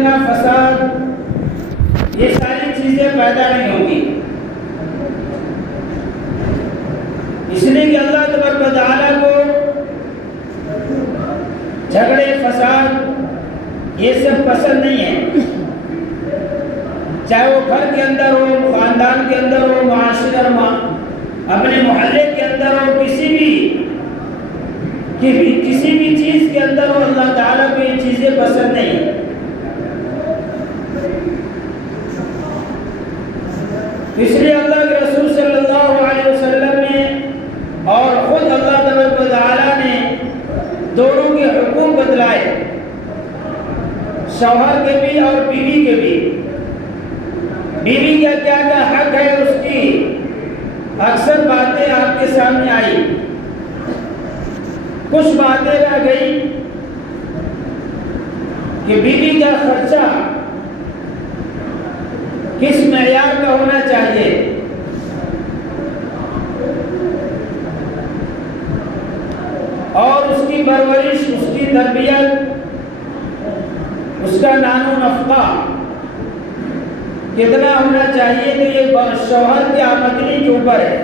فتنہ فساد یہ ساری چیزیں پیدا نہیں ہوں گی، اس لیے کہ اللہ تبارک و تعالیٰ کو جھگڑے فساد یہ سب پسند نہیں ہے، چاہے وہ گھر کے اندر ہو، خاندان کے اندر ہو، معاشرے اور اپنے محلے کے اندر ہو، کسی بھی چیز کے اندر ہو، اللہ تعالیٰ کو یہ چیزیں پسند نہیں ہیں۔ اس لیے اللہ کے رسول صلی اللہ علیہ وسلم نے اور خود اللہ تبارک و تعالیٰ نے دونوں کے حقوق بتلائے، شوہر کے بھی اور بیوی کے بھی۔ بیوی کا کیا کیا حق ہے، اس کی اکثر باتیں آپ کے سامنے آئی، کچھ باتیں رہ گئی کہ بیوی کا خرچہ کس معیار کا ہونا چاہیے، اور اس کی پرورش، اس کی تربیت، اس کا نان و نفقہ کتنا ہونا چاہیے، تو یہ شوہر کی آمدنی کے اوپر ہے۔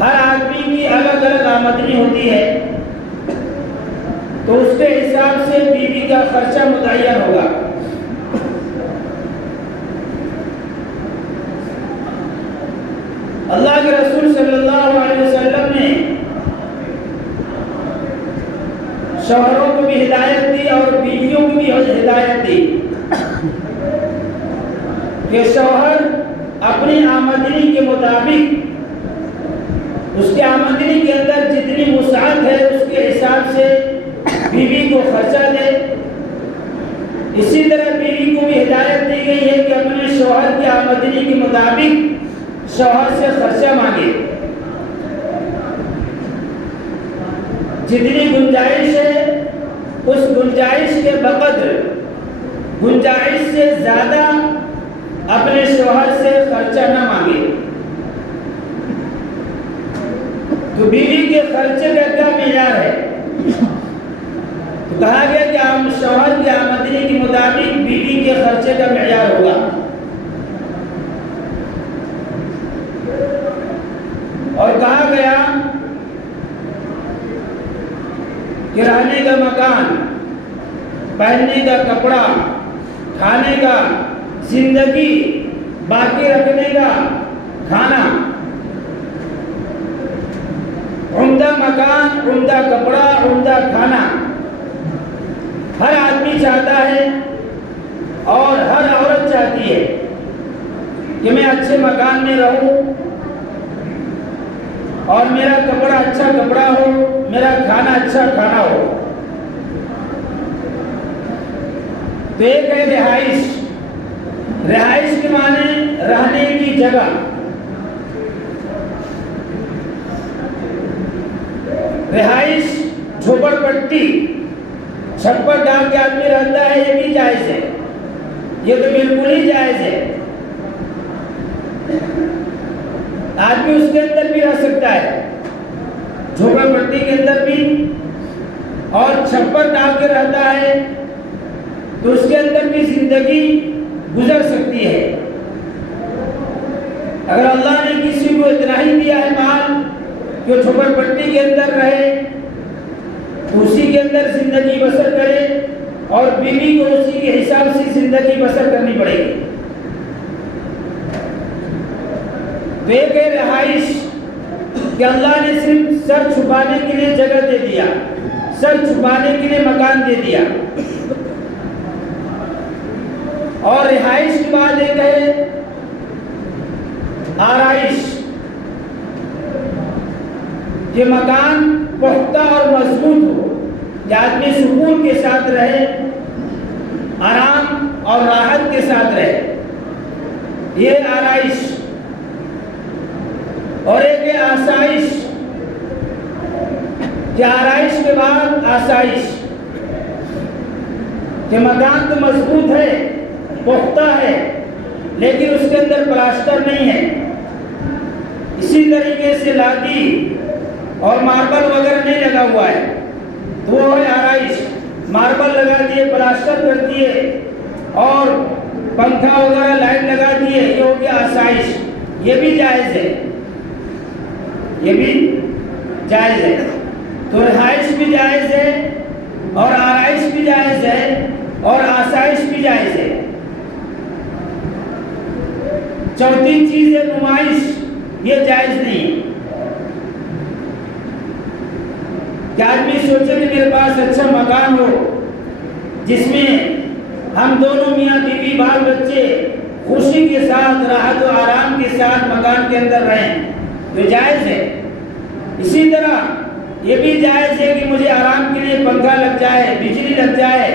ہر آدمی کی الگ الگ آمدنی ہوتی ہے، تو اس کے حساب سے بیوی کا خرچہ متعین ہوگا۔ اللہ کے رسول صلی اللہ علیہ وسلم نے شوہروں کو بھی ہدایت دی اور بیویوں کو بھی ہدایت دی کہ شوہر اپنی آمدنی کے مطابق، اس کی آمدنی کے اندر جتنی وسعت ہے اس کے حساب سے بیوی کو خرچہ دے۔ اسی طرح بیوی کو بھی ہدایت دی گئی ہے کہ اپنے شوہر کی آمدنی کے مطابق شوہر سے خرچہ مانگے، جتنی گنجائش ہے اس گنجائش کے بقدر، گنجائش سے زیادہ اپنے شوہر سے خرچہ نہ مانگے۔ تو بیوی کے خرچے کا کیا معیار ہے؟ تو کہا گیا کہ ہم شوہر کی آمدنی کے مطابق بیوی کے خرچے کا معیار ہوگا، اور کہا گیا کہ رہنے کا مکان، پہننے کا کپڑا، کھانے کا، زندگی باقی رکھنے کا کھانا، عمدہ مکان، عمدہ کپڑا، عمدہ کھانا ہر آدمی چاہتا ہے، اور ہر عورت چاہتی ہے کہ میں اچھے مکان میں رہوں، اور میرا کپڑا اچھا کپڑا ہو، میرا کھانا اچھا کھانا ہو۔ تو ایک ہے رہائش، رہائش کے معنی رہنے کی جگہ، رہائش جھوپڑ پٹی، چھپر ڈال کے آدمی رہتا ہے، یہ بھی جائز ہے، یہ تو بالکل ہی جائز ہے، آدمی اس کے اندر بھی رہ سکتا ہے، جھوپڑ پٹی کے اندر بھی، اور چھپر ڈال کے رہتا ہے تو اس کے اندر بھی زندگی گزر سکتی ہے۔ اگر اللہ نے کسی کو اتنا ہی دیا ہے مال کہ وہ جھوپڑ پٹی کے اندر رہے، تو اسی کے اندر زندگی بسر کرے، اور بیوی کو اسی کے حساب سے زندگی بسر کرنی پڑے گی۔ تو ایک ہے رہائش کہ اللہ نے صرف سر چھپانے کے لیے جگہ دے دیا، سر چھپانے کے لیے مکان دے دیا، اور رہائش کے بعد ایک ہے آرائش، کہ مکان پختہ اور مضبوط ہو، کہ آدمی سکون کے ساتھ رہے، آرام اور راحت کے ساتھ رہے، یہ آرائش۔ اور ایک ہے آسائش، کہ آرائش کے بعد آسائش، کہ مکان تو مضبوط ہے، پختہ ہے، لیکن اس کے اندر پلاسٹر نہیں ہے، اسی طریقے سے لاٹھی اور ماربل وغیرہ نہیں لگا ہوا ہے، تو وہ ہے آرائش۔ ماربل لگا دیے، پلاسٹر کر دیے اور پنکھا وغیرہ لائٹ لگا دیے، یہ ہو گیا آسائش، یہ بھی جائز ہے، یہ بھی جائز ہے۔ تو رہائش بھی جائز ہے اور آرائش بھی جائز ہے اور آسائش بھی جائز ہے۔ چوتھی چیز ہے نمائش، یہ جائز نہیں۔ کہ آدمی سوچے کہ میرے پاس اچھا مکان ہو جس میں ہم دونوں میاں بیوی بال بچے خوشی کے ساتھ راحت و آرام کے ساتھ مکان کے اندر رہیں، تو جائز ہے۔ اسی طرح یہ بھی جائز ہے کہ مجھے آرام کے لیے پنکھا لگ جائے، بجلی لگ جائے،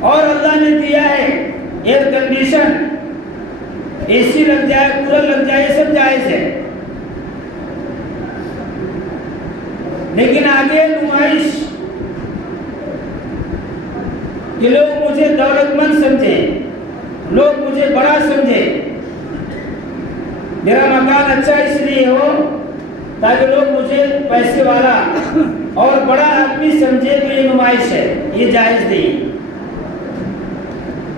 اور اللہ نے دیا ہے ایئر کنڈیشن، اے سی لگ جائے، کولر لگ جائے، یہ سب جائز ہے۔ لیکن آگے نمائش کہ لوگ مجھے دولت مند سمجھیں، لوگ مجھے بڑا سمجھیں، میرا مکان اچھا اس لیے ہو تاکہ لوگ مجھے پیسے والا اور بڑا آدمی سمجھے، تو یہ نمائش ہے، یہ جائز نہیں۔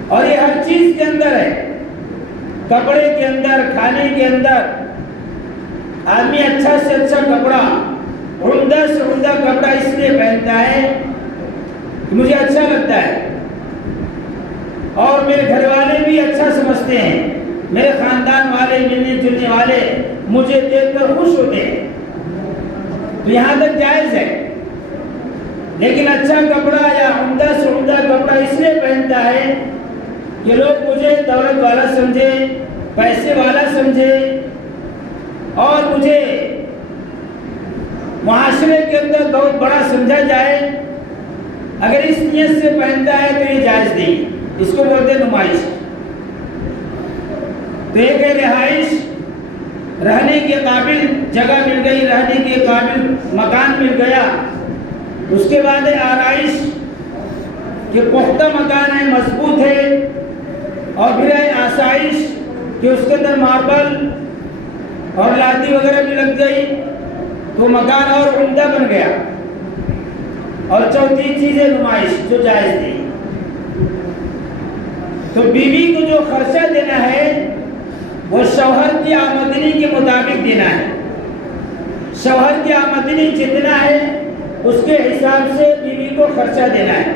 اور یہ ہر چیز کے اندر ہے، کپڑے کے اندر، کھانے کے اندر۔ آدمی اچھا سے اچھا کپڑا، عمدہ سے عمدہ کپڑا اس لیے پہنتا ہے کہ مجھے اچھا لگتا ہے اور میرے گھر والے بھی اچھا سمجھتے ہیں، میرے خاندان والے، ملنے جلنے والے مجھے دیکھ کر خوش ہوتے ہیں، تو یہاں تک جائز ہے۔ لیکن اچھا کپڑا یا عمدہ سے عمدہ کپڑا اس لیے پہنتا ہے کہ لوگ مجھے دولت والا سمجھے، پیسے والا سمجھے، اور مجھے معاشرے کے اندر بہت بڑا سمجھا جائے۔ اگر اس نیت سے پہنتا ہے تو یہ جائز نہیں، اس کو بولتے ہیں نمائش۔ تو ایک ہے رہائش، رہنے کے قابل جگہ مل گئی، رہنے کے قابل مکان مل گیا۔ اس کے بعد ہے آرائش، کہ پختہ مکان ہے، مضبوط ہے، اور پھر ہے آسائش کہ اس کے اندر ماربل اور لاتی وغیرہ بھی لگ گئی تو مکان اور عمدہ بن گیا۔ اور چوتھی چیز ہے نمائش، جو جائز نہیں۔ تو بیوی کو جو خرچہ دینا ہے وہ شوہر کی آمدنی کے مطابق دینا ہے۔ شوہر کی آمدنی جتنا ہے اس کے حساب سے بیوی کو خرچہ دینا ہے۔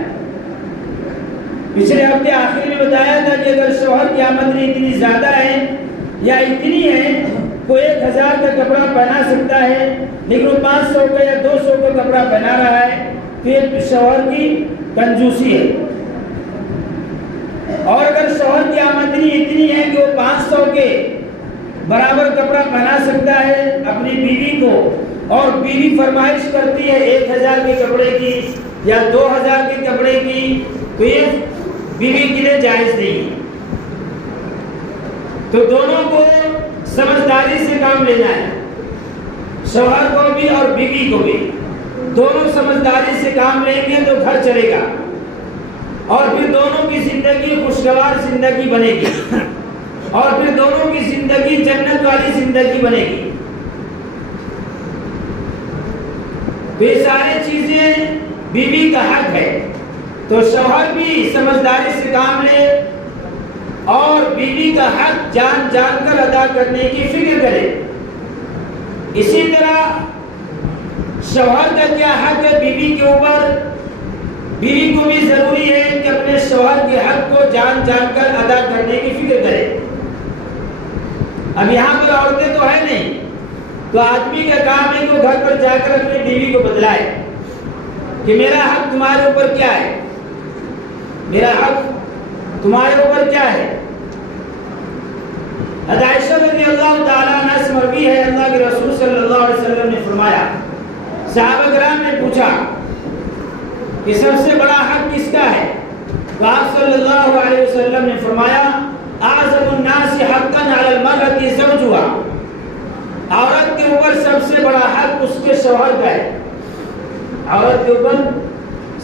پچھلے ہفتے آخر میں بتایا تھا کہ اگر شوہر کی آمدنی اتنی زیادہ ہے یا اتنی ہے، کوئی 1000 کا کپڑا پہنا سکتا ہے لیکن وہ 500 کا یا 200 کا کپڑا پہنا رہا ہے، تو یہ شوہر کی کنجوسی ہے۔ اور اگر شوہر کی آمدنی اتنی ہے کہ وہ 500 کے برابر کپڑا پہنا سکتا ہے اپنی بیوی کو، اور بیوی فرمائش کرتی ہے 1000 کے کپڑے کی یا 2000 کے کپڑے کی، تو یہ بیوی کے لیے جائز نہیں۔ تو دونوں کو سمجھداری سے کام لینا ہے، شوہر کو بھی اور بیوی کو بھی۔ دونوں سمجھداری سے کام لیں گے تو گھر چلے گا، اور پھر دونوں کی زندگی خوشگوار زندگی بنے گی، اور پھر دونوں کی زندگی جنت والی زندگی بنے گی۔ تو یہ ساری چیزیں بیوی کا حق ہے، تو شوہر بھی سمجھداری سے کام لے اور بیوی کا حق جان جان کر ادا کرنے کی فکر کرے۔ اسی طرح شوہر کا کیا حق ہے بیوی کے اوپر، بیوی کو بھی ضروری ہے کہ اپنے شوہر کے حق کو جان جان کر ادا کرنے کی فکر کرے۔ اب یہاں پر عورتیں تو ہے نہیں، تو آدمی کا کام ہے کہ گھر پر جا کر اپنی بیوی کو بتلائے کہ میرا حق تمہارے اوپر کیا ہے، میرا حق تمہارے اوپر کیا ہے۔ حضرت عائشہ رضی اللہ تعالیٰ عنہ سے مروی ہے، اللہ کے رسول صلی اللہ علیہ وسلم نے فرمایا، صحابہ کرام نے پوچھا کہ سب سے بڑا حق کس کا ہے؟ تو آپ صلی اللہ علیہ وسلم نے فرمایا، اعظم الناس حقا علی المرأة زوجها، عورت کے اوپر سب سے بڑا حق اس کے شوہر کا ہے۔ عورت کے اوپر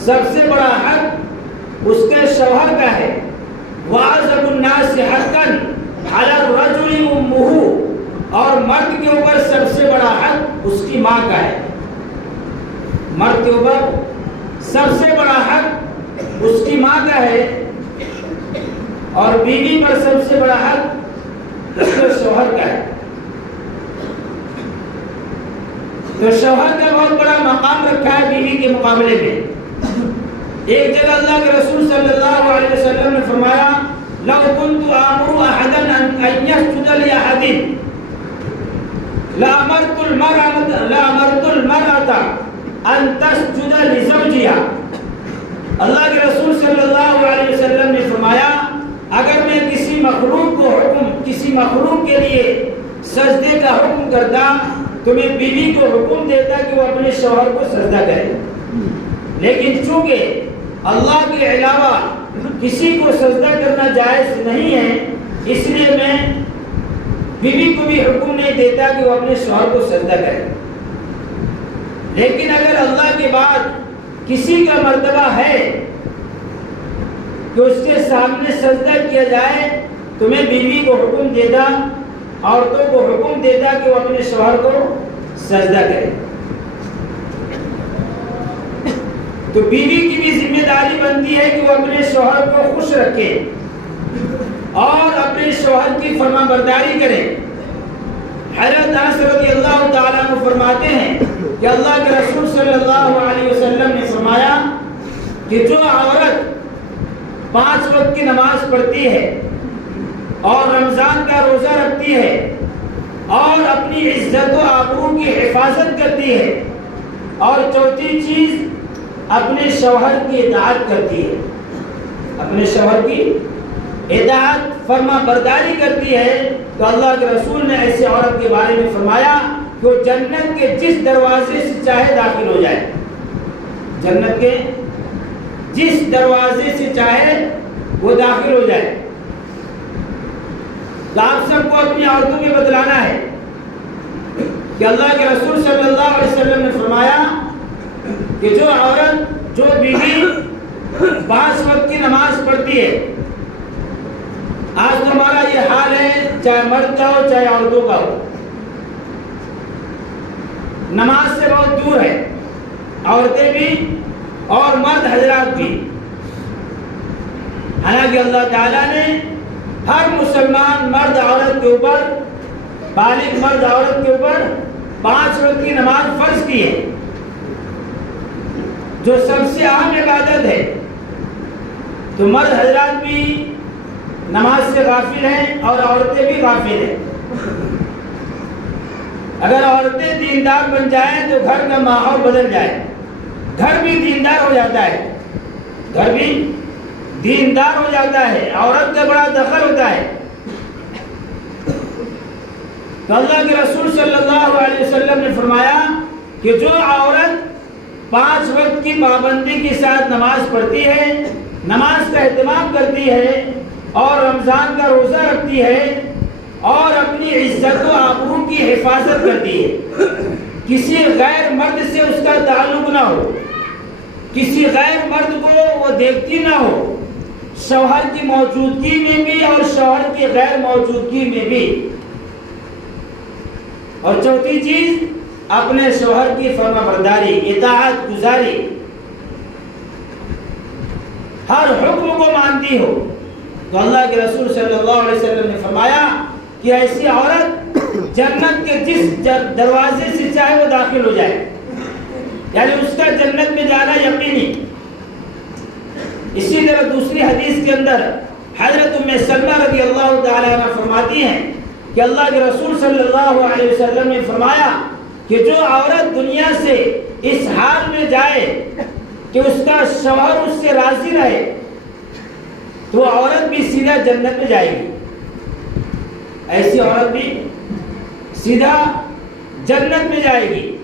سب سے بڑا حق اس کے شوہر کا ہے۔ واعظم الناس حقا علی الرجل امہ، اور مرد کے اوپر سب سے بڑا حق اس کی ماں کا ہے۔ مرد کے اوپر سب سے بڑا حق اس کی ماں کا ہے، اور بیوی پر سب سے بڑا حق اس کے شوہر کا ہے۔ تو شوہر کا بہت بڑا مقام رکھا ہے بیوی کے مقابلے میں۔ ایک جگہ اللہ کے رسول صلی اللہ علیہ وسلم نے فرمایا لو كنت آمر احدا ان يسجد لاحد لامرت المرأة ان تسجد لزوجها۔ اللہ کے رسول صلی اللہ علیہ وسلم نے فرمایا اگر میں کسی مخلوق کے لیے سجدے کا حکم کرتا تو میں بیوی کو حکم دیتا کہ وہ اپنے شوہر کو سجدہ کرے، لیکن چونکہ اللہ کے علاوہ کسی کو سجدہ کرنا جائز نہیں ہے، اس لیے میں بیوی کو بھی حکم نہیں دیتا کہ وہ اپنے شوہر کو سجدہ کرے۔ لیکن اگر اللہ کے بعد کسی کا مرتبہ ہے کہ اس کے سامنے سجدہ کیا جائے تو میں بیوی کو حکم دیتا، عورتوں کو حکم دیتا کہ وہ اپنے شوہر کو سجدہ کرے۔ تو بیوی کی بھی ذمہ داری بنتی ہے کہ وہ اپنے شوہر کو خوش رکھے اور اپنے شوہر کی فرما برداری کرے۔ حضرت انس رضی اللہ تعالیٰ عنہ فرماتے ہیں کہ اللہ کے رسول صلی اللہ علیہ وسلم نے فرمایا کہ جو عورت 5 وقت کی نماز پڑھتی ہے اور رمضان کا روزہ رکھتی ہے اور اپنی عزت و آبرو کی حفاظت کرتی ہے اور چوتھی چیز اپنے شوہر کی اطاعت کرتی ہے، اپنے شوہر کی اطاعت فرما برداری کرتی ہے، تو اللہ کے رسول نے ایسے عورت کے بارے میں فرمایا کہ وہ جنت کے جس دروازے سے چاہے داخل ہو جائے، جنت کے جس دروازے سے چاہے وہ داخل ہو جائے۔ تو آپ سب کو اپنی عورتوں میں بتلانا ہے کہ اللہ کے رسول صلی اللہ علیہ وسلم نے فرمایا کہ جو عورت، جو بیوی 5 وقت کی نماز پڑھتی ہے، آج تو ہمارا یہ حال ہے چاہے مرد کا ہو چاہے عورتوں کا ہو، نماز سے بہت دور ہے، عورتیں بھی اور مرد حضرات بھی۔ حالانکہ اللہ تعالیٰ نے ہر مسلمان مرد عورت کے اوپر، بالغ مرد عورت کے اوپر 5 وقت کی نماز فرض کی ہے، جو سب سے اہم عبادت ہے۔ تو مرد حضرات بھی نماز سے غافل ہیں اور عورتیں بھی غافل ہیں۔ اگر عورتیں دیندار بن جائیں تو گھر کا ماحول بدل جائے، گھر بھی دیندار ہو جاتا ہے، گھر بھی دیندار ہو جاتا ہے، عورت کا بڑا دخل ہوتا ہے۔ تو اللہ کے رسول صلی اللہ علیہ وسلم نے فرمایا کہ جو عورت 5 وقت کی پابندی کے ساتھ نماز پڑھتی ہے، نماز کا اہتمام کرتی ہے اور رمضان کا روزہ رکھتی ہے اور اپنی عزت و آبرو کی حفاظت کرتی ہے، کسی غیر مرد سے اس کا تعلق نہ ہو، کسی غیر مرد کو وہ دیکھتی نہ ہو، شوہر کی موجودگی میں بھی اور شوہر کی غیر موجودگی میں بھی، اور چوتھی چیز اپنے شوہر کی فرما برداری، اطاعت گزاری، ہر حکم کو مانتی ہو۔ تو اللہ کے رسول صلی اللہ علیہ وسلم نے فرمایا کہ ایسی عورت جنت کے جس دروازے سے چاہے وہ داخل ہو جائے، یعنی اس کا جنت میں جانا یقینی۔ اسی طرح دوسری حدیث کے اندر حضرت ام سلمہ رضی اللہ تعالی عنہ فرماتی ہیں کہ اللہ کے رسول صلی اللہ علیہ وسلم نے فرمایا کہ جو عورت دنیا سے اس حال میں جائے کہ اس کا شوہر اس سے راضی رہے تو عورت بھی سیدھا جنت میں جائے گی، ایسی عورت بھی سیدھا جنت میں جائے گی۔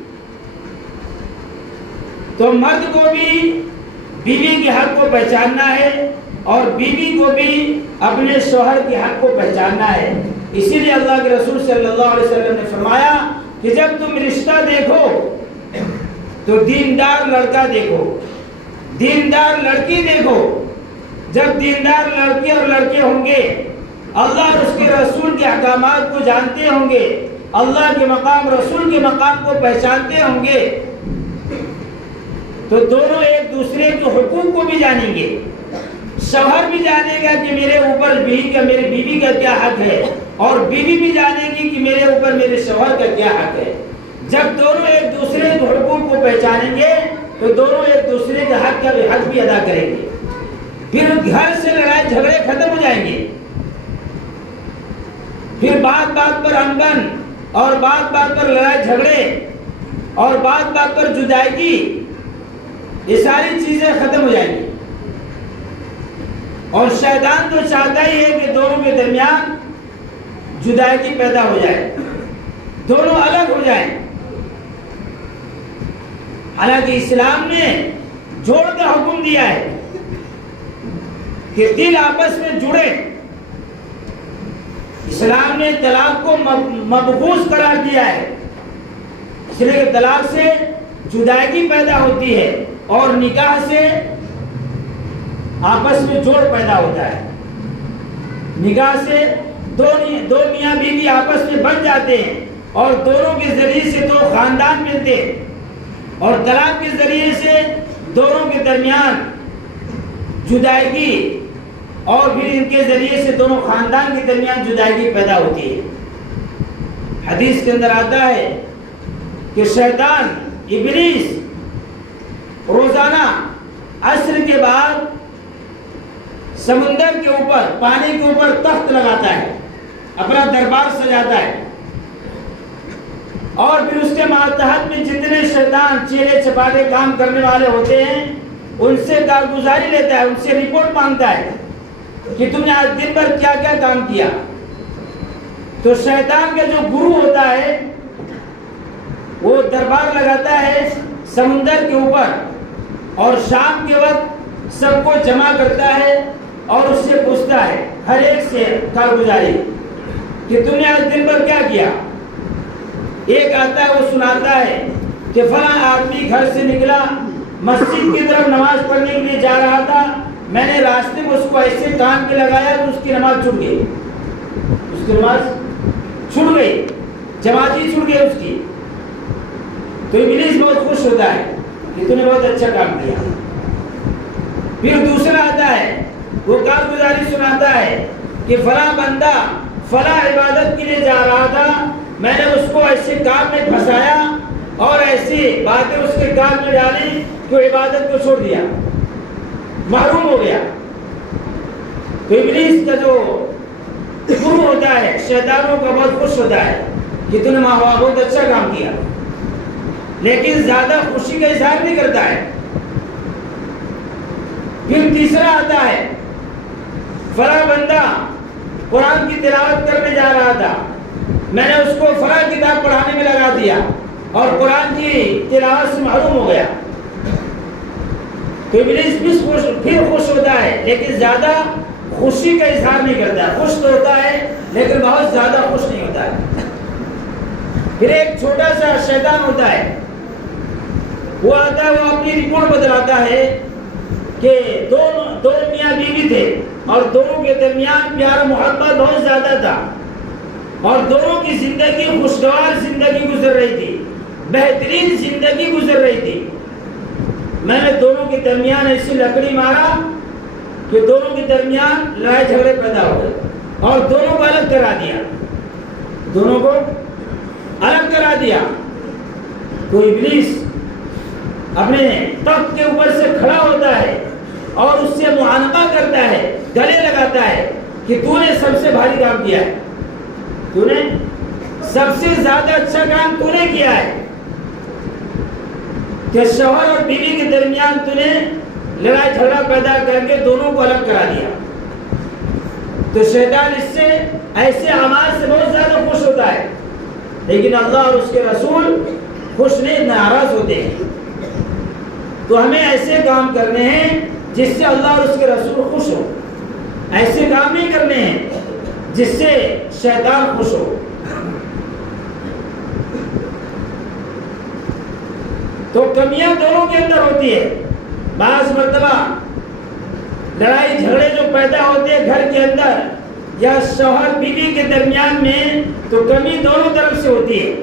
تو مرد کو بھی بیوی کے حق کو پہچاننا ہے اور بیوی کو بھی اپنے شوہر کے حق کو پہچاننا ہے۔ اسی لیے اللہ کے رسول صلی اللہ علیہ وسلم نے فرمایا کہ جب تم رشتہ دیکھو تو دیندار لڑکا دیکھو، دیندار لڑکی دیکھو۔ جب دیندار لڑکی اور لڑکے ہوں گے، اللہ اور اس کے رسول کے احکامات کو جانتے ہوں گے، اللہ کے مقام، رسول کے مقام کو پہچانتے ہوں گے، تو دونوں ایک دوسرے کے حقوق کو بھی جانیں گے. شوہر بھی جانے گا کہ میرے اوپر میری بیوی کا کیا حق ہے، اور بیوی بھی جانے گی کہ میرے اوپر میرے شوہر کا کیا حق ہے. جب دونوں ایک دوسرے کے حقوق کو پہچانیں گے تو دونوں ایک دوسرے کے حق بھی ادا کریں گے. پھر گھر سے لڑائی جھگڑے ختم ہو جائیں گے. پھر بات بات پر انبن اور بات بات پر لڑائی جھگڑے اور بات بات پر جدائیگی، یہ ساری چیزیں ختم ہو جائیں گی. اور شیطان تو چاہتا ہی ہے کہ دونوں کے درمیان جدائیگی پیدا ہو جائے، دونوں الگ ہو جائیں. حالانکہ اسلام نے جوڑ کا حکم دیا ہے کہ دل آپس میں جڑے. اسلام نے طلاق کو مبغوض قرار دیا ہے، اس لیے کہ طلاق سے جدائیگی پیدا ہوتی ہے اور نکاح سے آپس میں جوڑ پیدا ہوتا ہے. نکاح سے دو میاں بیوی آپس میں بن جاتے ہیں اور دونوں کے ذریعے سے دو خاندان ملتے ہیں، اور طلاق کے ذریعے سے دونوں کے درمیان جدائیگی اور پھر ان کے ذریعے سے دونوں خاندان کے درمیان جدائیگی پیدا ہوتی ہے. حدیث کے اندر آتا ہے کہ شیطان ابلیس روزانہ عصر کے بعد سمندر کے اوپر، پانی کے اوپر تخت لگاتا ہے، اپنا دربار سجاتا ہے، اور پھر اس کے ماتحت میں جتنے شیطان چیلے چپاٹے کام کرنے والے ہوتے ہیں ان سے کارگزاری لیتا ہے، ان سے رپورٹ مانگتا ہے کہ تم نے آج دن بھر کیا کیا کام کیا. تو شیطان کا جو گرو ہوتا ہے وہ دربار لگاتا ہے سمندر کے اوپر، اور شام کے وقت سب کو جمع کرتا ہے اور اس سے پوچھتا ہے ہر ایک سے کارگزاری کہ تم نے آج دن بھر کیا کیا. ایک آتا ہے وہ سناتا ہے کہ فلاں آدمی گھر سے نکلا، مسجد کی طرف نماز پڑھنے کے لیے جا رہا تھا، میں نے راستے میں اس کو ایسے کان کے لگایا تو اس کی نماز چھوٹ گئی، اس کی نماز چھوٹ گئی، جماعتی چھوٹ گئی اس کی. تو ابلیس بہت خوش ہوتا ہے کہ تم نے بہت اچھا کام کیا. پھر دوسرا آتا ہے وہ کارگزاری سناتا ہے کہ فلاں بندہ فلاں عبادت کے لیے جا رہا تھا، میں نے اس کو ایسے کام میں پھنسایا اور ایسی باتیں اس کے کام میں ڈالی کہ وہ عبادت کو چھوڑ دیا، محروم ہو گیا. تو ابلیس کا جو گرو ہوتا ہے شیطانوں کا بہت خوش ہوتا ہے کہ تم نے بہت اچھا کام کیا، لیکن زیادہ خوشی کا اظہار نہیں کرتا ہے. پھر تیسرا آتا ہے فلاں بندہ قرآن کی تلاوت کرنے جا رہا تھا، میں نے اس کو فلاں کتاب پڑھانے میں لگا دیا اور قرآن کی تلاوت سے محروم ہو گیا. تو ابلیس بھی پھر خوش ہوتا ہے لیکن زیادہ خوشی کا اظہار نہیں کرتا ہے. خوش تو ہوتا ہے لیکن بہت زیادہ خوش نہیں ہوتا ہے. پھر ایک چھوٹا سا شیطان ہوتا ہے، وہ آتا ہے، وہ اپنی رپورٹ بدلاتا ہے کہ دو میاں بیوی تھے اور دونوں کے درمیان پیار محبت بہت زیادہ تھا اور دونوں کی زندگی خوشگوار زندگی گزر رہی تھی، بہترین زندگی گزر رہی تھی. میں نے دونوں کے درمیان ایسی لکڑی مارا کہ دونوں کے درمیان لڑائی جھگڑے پیدا ہو گئے اور دونوں کو الگ کرا دیا، دونوں کو الگ کرا دیا. تو ابلیس اپنے تخت کے اوپر سے کھڑا ہوتا ہے اور اس سے معانقہ کرتا ہے، گلے لگاتا ہے کہ تو نے سب سے بھاری کام کیا ہے، تو نے سب سے زیادہ اچھا کام تو نے کیا ہے کہ شوہر اور بیوی کے درمیان تو نے لڑائی جھگڑا پیدا کر کے دونوں کو الگ کرا دیا. تو شیطان اس سے ایسے اعمال سے بہت زیادہ خوش ہوتا ہے، لیکن اللہ اور اس کے رسول خوش نہیں، ناراض ہوتے ہیں. تو ہمیں ایسے کام کرنے ہیں جس سے اللہ اور اس کے رسول خوش ہو، ایسے کام نہیں کرنے ہیں جس سے شیطان خوش ہو. تو کمیاں دونوں کے اندر ہوتی ہے. بعض مرتبہ لڑائی جھگڑے جو پیدا ہوتے ہیں گھر کے اندر یا شوہر بیوی کے درمیان میں، تو کمی دونوں طرف سے ہوتی ہے،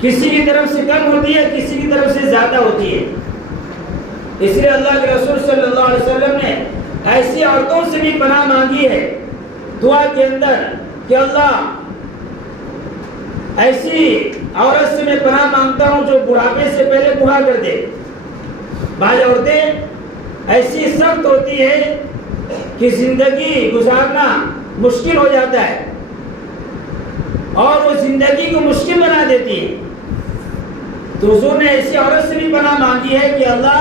کسی کی طرف سے کم ہوتی ہے، کسی کی طرف سے زیادہ ہوتی ہے. اس لیے اللہ کے رسول صلی اللہ علیہ وسلم نے ایسی عورتوں سے بھی پناہ مانگی ہے دعا کے اندر کہ اللہ ایسی عورت سے میں پناہ مانگتا ہوں جو بڑھاپے سے پہلے بوڑھا کر دے۔ بعض عورتیں ایسی سخت ہوتی ہے کہ زندگی گزارنا مشکل ہو جاتا ہے اور وہ زندگی کو مشکل بنا دیتی ہے، تو حضور نے ایسی عورت سے بھی پناہ مانگی ہے کہ اللہ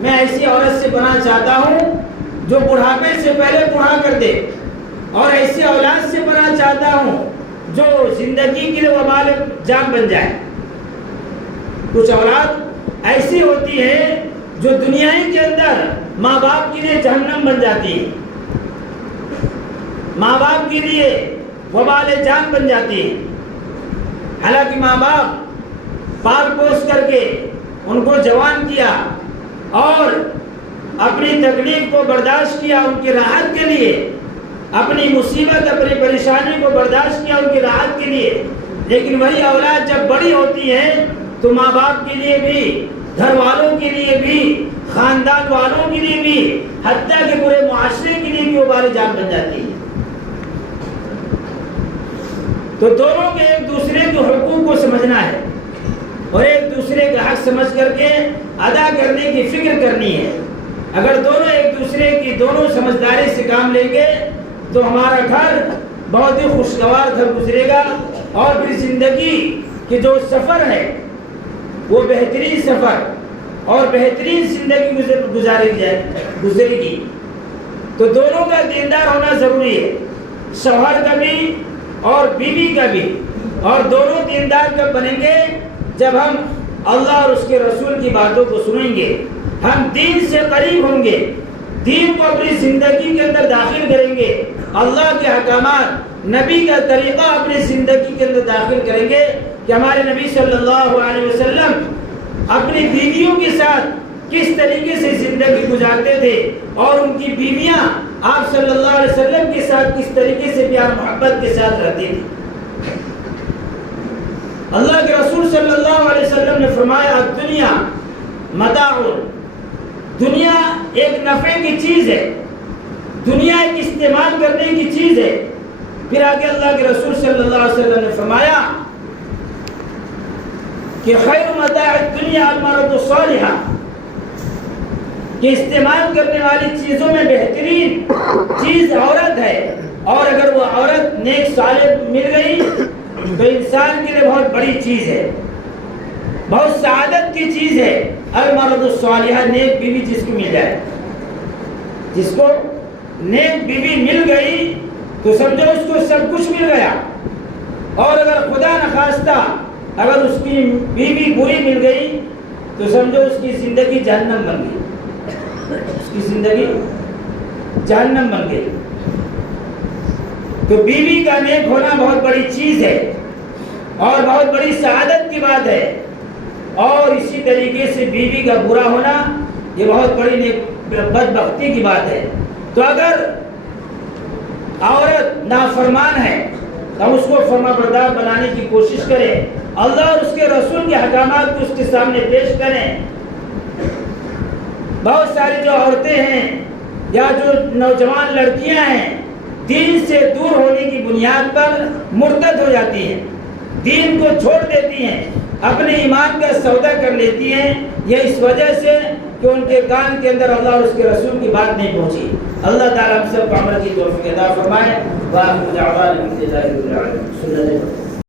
میں ایسی عورت سے پناہ چاہتا ہوں جو بڑھاپے سے پہلے بوڑھا کر دے، اور ایسی اولاد سے پناہ چاہتا ہوں جو زندگی کے لیے وبال جان بن جائے۔ کچھ اولاد ایسی ہوتی ہے جو دنیا کے اندر ماں باپ کے لیے جہنم بن جاتی ہے، ماں باپ کے لیے وبال جان بن جاتی ہے۔ حالانکہ ماں باپ پال پوس کر کے ان کو جوان کیا اور اپنی تکلیف کو برداشت کیا ان کی راحت کے لیے، اپنی مصیبت اپنی پریشانی کو برداشت کیا ان کی راحت کے لیے، لیکن وہی اولاد جب بڑی ہوتی ہے تو ماں باپ کے لیے بھی، گھر والوں کے لیے بھی، خاندان والوں کے لیے بھی، حتیٰ کہ پورے معاشرے کے لیے بھی وبال جان بن جاتی ہے۔ تو دونوں کے ایک دوسرے کے حقوق کو سمجھنا ہے اور ایک دوسرے کا حق سمجھ کر کے ادا کرنے کی فکر کرنی ہے۔ اگر دونوں ایک دوسرے کی دونوں سمجھداری سے کام لیں گے تو ہمارا گھر بہت ہی خوشگوار گھر گزرے گا، اور پھر زندگی کی جو سفر ہے وہ بہترین سفر اور بہترین زندگی گزرے گی۔ تو دونوں کا دیندار ہونا ضروری ہے، شوہر کا بھی اور بیوی کا بھی، اور دونوں دیندار کب بنیں گے؟ جب ہم اللہ اور اس کے رسول کی باتوں کو سنیں گے، ہم دین سے قریب ہوں گے، دین کو اپنی زندگی کے اندر داخل کریں گے، اللہ کے احکامات، نبی کا طریقہ اپنی زندگی کے اندر داخل کریں گے کہ ہمارے نبی صلی اللہ علیہ وسلم اپنی بیویوں کے ساتھ کس طریقے سے زندگی گزارتے تھے اور ان کی بیویاں آپ صلی اللہ علیہ وسلم کے ساتھ کس طریقے سے پیار محبت کے ساتھ رہتی تھی۔ اللہ کے رسول صلی اللہ علیہ وسلم نے فرمایا دنیا متاع، دنیا ایک نفع کی چیز ہے، دنیا ایک استعمال کرنے کی چیز ہے۔ پھر آگے اللہ کے رسول صلی اللہ علیہ وسلم نے فرمایا کہ خیر متاع الدنیا المرأة الصالحہ، کہ استعمال کرنے والی چیزوں میں بہترین چیز عورت ہے، اور اگر وہ عورت نیک صالح مل گئی تو انسان کے لیے بہت بڑی چیز ہے، بہت سعادت کی چیز ہے۔ المرأة الصالحہ، نیک بیوی جس کو مل جائے، جس کو نیک بیوی مل گئی تو سمجھو اس کو سب کچھ مل گیا، اور اگر خدا نخواستہ اگر اس کی بیوی بری مل گئی تو سمجھو اس کی زندگی جہنم بن گئی، اس کی زندگی جہنم بن گئی۔ تو بیوی کا نیک ہونا بہت بڑی چیز ہے اور بہت بڑی سعادت کی بات ہے، اور اسی طریقے سے بیوی کا برا ہونا یہ بہت بڑی بدبختی کی بات ہے۔ تو اگر عورت نافرمان ہے تو ہم اس کو فرما بردار بنانے کی کوشش کریں، اللہ اور اس کے رسول کے احکامات کو اس کے سامنے پیش کریں۔ بہت ساری جو عورتیں ہیں یا جو نوجوان لڑکیاں ہیں دین سے دور ہونے کی بنیاد پر مرتد ہو جاتی ہیں، دین کو چھوڑ دیتی ہیں، اپنے ایمان کا سودا کر لیتی ہیں، یہ اس وجہ سے کہ ان کے کان کے اندر اللہ اور اس کے رسول کی بات نہیں پہنچی۔ اللہ تعالیٰ ہم سب کو عمل کی توفیق عطا فرمائے۔ وآخر دعوانا الحمد للہ رب العالمین۔